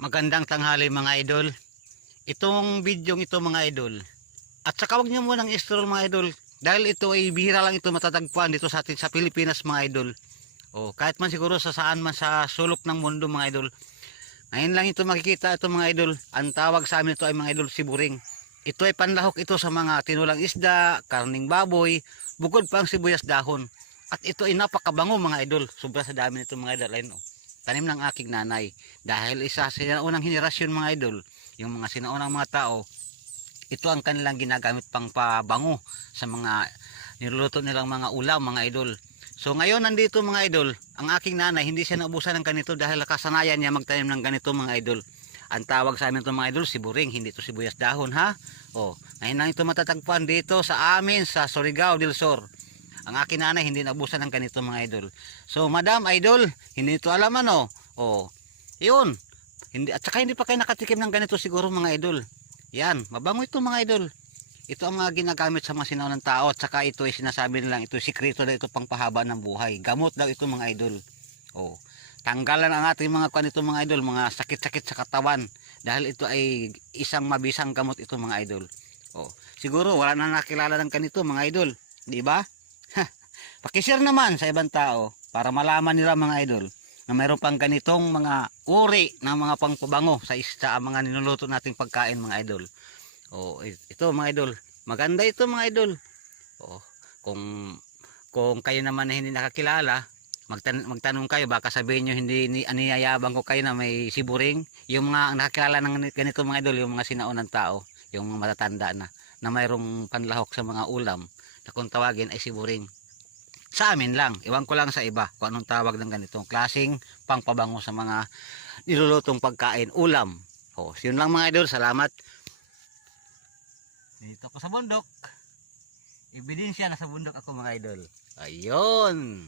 Magandang tanghali mga idol. Itong video ito mga idol. At saka wag niyo munang i-scroll mga idol. Dahil ito ay bihira lang ito matatagpuan dito sa atin sa Pilipinas mga idol. O kahit man siguro sa saan man sa sulok ng mundo mga idol. Ngayon lang ito makikita ito mga idol. Ang tawag sa amin ito ay mga idol siburing. Ito ay panlahok ito sa mga tinulang isda, karning baboy, bukod pa ang sibuyas dahon. At ito ay napakabango mga idol. Sobra sa dami nito mga idol. Ayun, tanim ng aking nanay. Dahil isa sa sinaunang henerasyon mga idol, yung mga sinaunang mga tao, ito ang kanilang ginagamit pang pabango sa mga niluluto nilang mga ulam mga idol. So ngayon nandito mga idol, ang aking nanay hindi siya naubusan ng ganito dahil kasanayan niya magtanim ng ganito mga idol. Ang tawag sa amin ito mga idol, siburing, hindi ito sibuyas dahon ha. O, ngayon lang ito matatagpuan dito sa amin sa Surigao del Sur. Ang aking nanay hindi naubusan ng ganito mga idol. So madam idol, hindi ito alam ano. O, yun. Hindi, at saka hindi pa kayo nakatikim ng ganito siguro mga idol. Yan, mabango ito mga idol. Ito ang mga ginagamit sa mga sinaunang tao. At saka ito ay sinasabi nilang ito sikreto daw ito pang pahaba ng buhay. Gamot daw ito mga idol. O, tanggalan ang ating mga kanito mga idol, mga sakit-sakit sa katawan. Dahil ito ay isang mabisang gamot ito mga idol. O, siguro wala na nakilala ng kanito mga idol. Di ba? Pakishare naman sa ibang tao para malaman nila mga idol na mayroon pang ganitong mga uri ng mga pangpabango sa mga niluluto nating pagkain mga idol. O ito mga idol, maganda ito mga idol. O kung kayo naman na hindi nakakilala, magtanong kayo, baka sabihin nyo hindi aniyayabang ko kayo na may siburing. Yung mga nakakilala ng ganito mga idol, yung mga sinaunang tao, yung mga matatanda na mayroong panlahok sa mga ulam na kung tawagin ay siburing. Sa amin lang, iwan ko lang sa iba kung anong tawag ng ganitong klaseng pangpabango sa mga nilulutong pagkain, ulam. O, yun lang mga idol, salamat. Dito ko sa bundok. Ebidensya na sa bundok ako mga idol. Ayun.